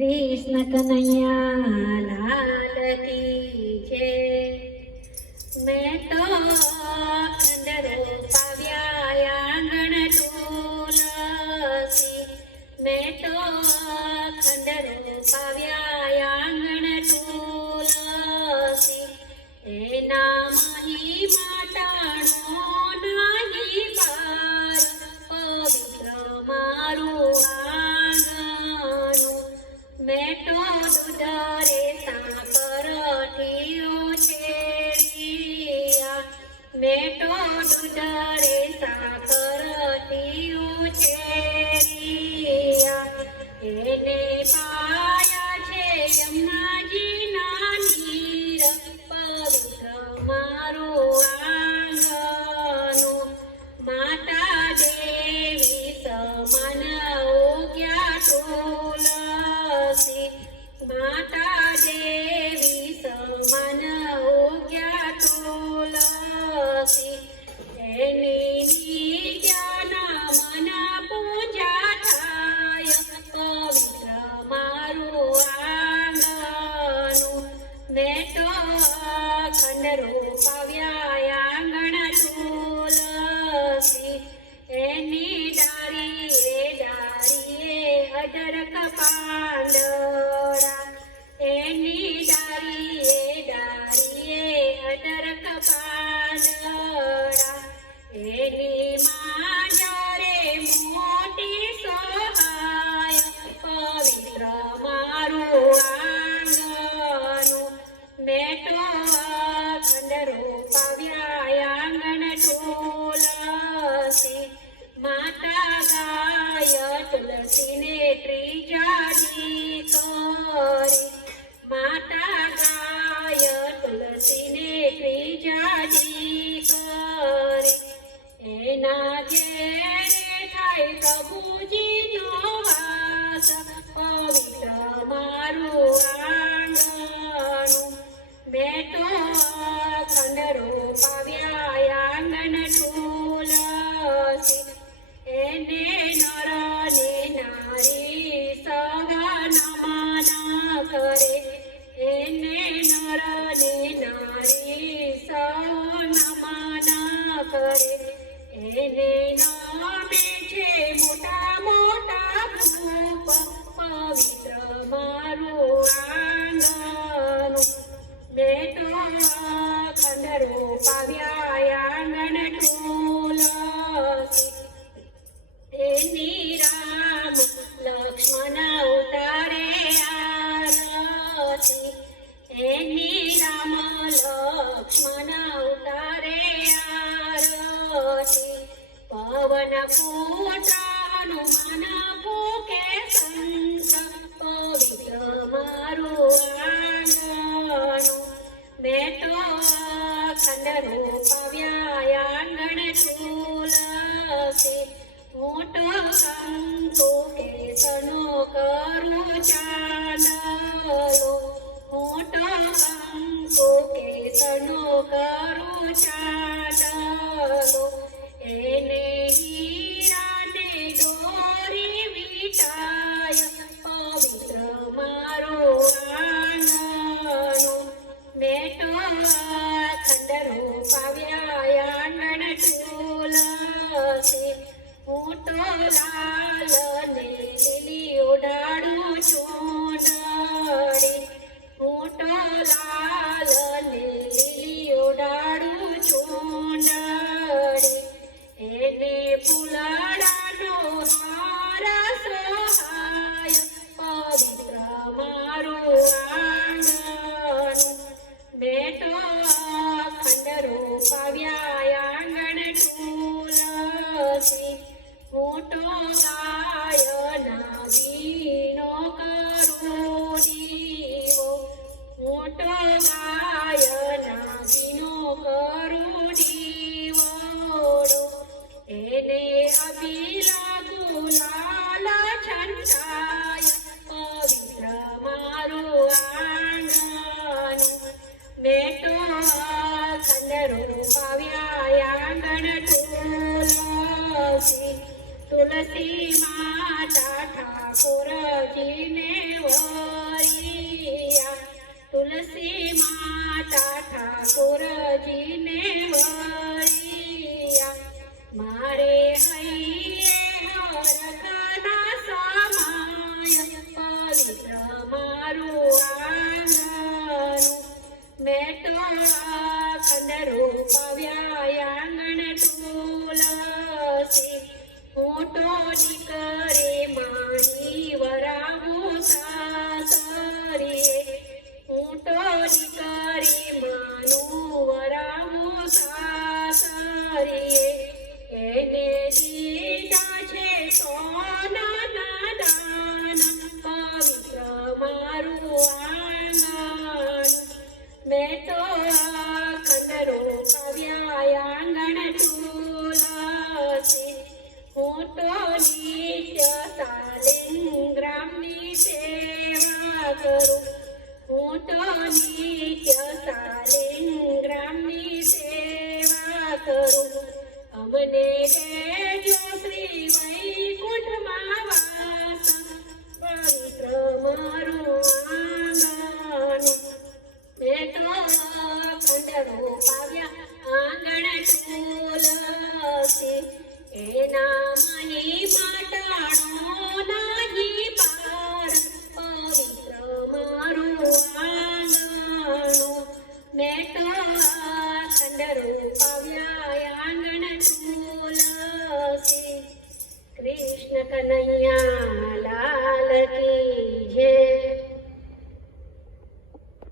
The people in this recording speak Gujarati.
કૃષ્ણ કનૈયા લાલ કી જય. મેં તો ખંડરો પાવ્યા આંગણ તુલસી. મેં તો ખંડરો પાવ્યા આંગણ તુલસી. એના મહિમા ટાણો નાહી પાર, પવિત્ર મારું આંગણું. મેં તો દૂધરે સાકરથી ઉછેર્યા. મેં તો દૂધરે સાકરથી ઉછેર્યા. એને પાયા છે યમુનાજીના નીર, પવિત્ર મારું આંગણું. માતા દેવી સમાન ઉગ્યા તુલસી. માતા દેવી સમાન ઉગ્યા તુલસી. એની નિત્યના મન પૂજા થાય, પવિત્ર મારું આંગણું. મેં તો ખંડરો પાવ્યા આંગણ તુલસી. એની ડાળીએ અઢળક પાંદડા. એની ડાળીએ અઢળક પાંદડા. એની માંજરે મોટી સહાય, પવિત્ર મારું આંગણું. મેં તો ખંડરો પાવ્યા આંગણ તુલસી. માતા ગાય તુલસીને ત્રીજાજી કરી. માતા ગાય તુલસીને ત્રીજાજી કરી. એના ઘેરે થાય કબૂજીનો વાસ, પવિત્ર મારું આંગણું. મેં તો ખંડરો પાવ્યા આંગણ તુલસી. એને નર ને નારી સગા નમન કરે. એને નર ને નારી સૌ નમન કરે. એને નામે છે મોટા મોટા ભૂપ, પવિત્ર મારું આંગણું. મેં તો ખંડરો પાવ્યા આંગણ તુલસી. એની રામ લક્ષ્મણ ઉતારે આરતી. એની રામ લક્ષ્મણ ઉતારે આરતી. પવન પુત્ર હનુમાન ફૂકે શંખ, પવિત્ર મારું આંગણું. મેં તો ખંડરો પાવ્યા આંગણ તુલસી. મોટો શંકો કેસનો કરું ચાંદલો. મોટો શંકો કેસનો કરું ચાંદલો. એને હીરાને દોરી વીંટાય, પવિત્ર મારું આંગણું. મેં તો ખંડરો પાવ્યા આંગણ તુલસી. મોટો લાલ ને લીલી ઓઢાડું ચૂંદડી. મોટો લાલ ને લીલી ઓઢાડું ચૂંદડી. એને ફૂલડાનો હાર સહાય, પવિત્ર મારું આંગણું. મેં તો ખંડરો પાવ્યા આંગણ તુલસી. મોટો ગાયના વીણો કરું દીવો. મોટો ગાયના વીણો કરું દીવોડો. એને અબીલા ગુલાલ છંટાય, પવિત્ર મારું આંગણું. મેં તો ખંડરો પાવ્યા આંગણ તુલસી. તુલસી માતા ઠાકોરજીને વરિયા તુલસી માતા ઠાકોરજીને વરિયા મારે હૈયે હરખના સમાય પવિત્ર મારું આંગણ મેં તો કંદરો પાવ્યા આંગણ તુલસી મોટો દીકરે મારી વરાવું સાસરીએ મોટો દીકરે માનું વરાવું સાસરીએ એને દીધા છે સોનાના દાન પવિત્ર મારું આંગણ મેં તો કંદરો પાવ્યા આંગણ તુલસી હું તો નિત્ય શાલિગ્રામની સેવા કરું હું તો નિત્ય શાલિગ્રામની સેવા કરું અમને દેજો શ્રી વૈકુંઠમાં વાસ પવિત્ર મારું આંગણ મેં તો કંદરો પાવ્યા આંગણ તુલસી એના મહી માટાણો નાહી પાર પવિત્ર મારું આંગણ મેં તો કંદરો પાવ્યા આંગણ તુલસી કૃષ્ણ કનૈયા લાલ કી જય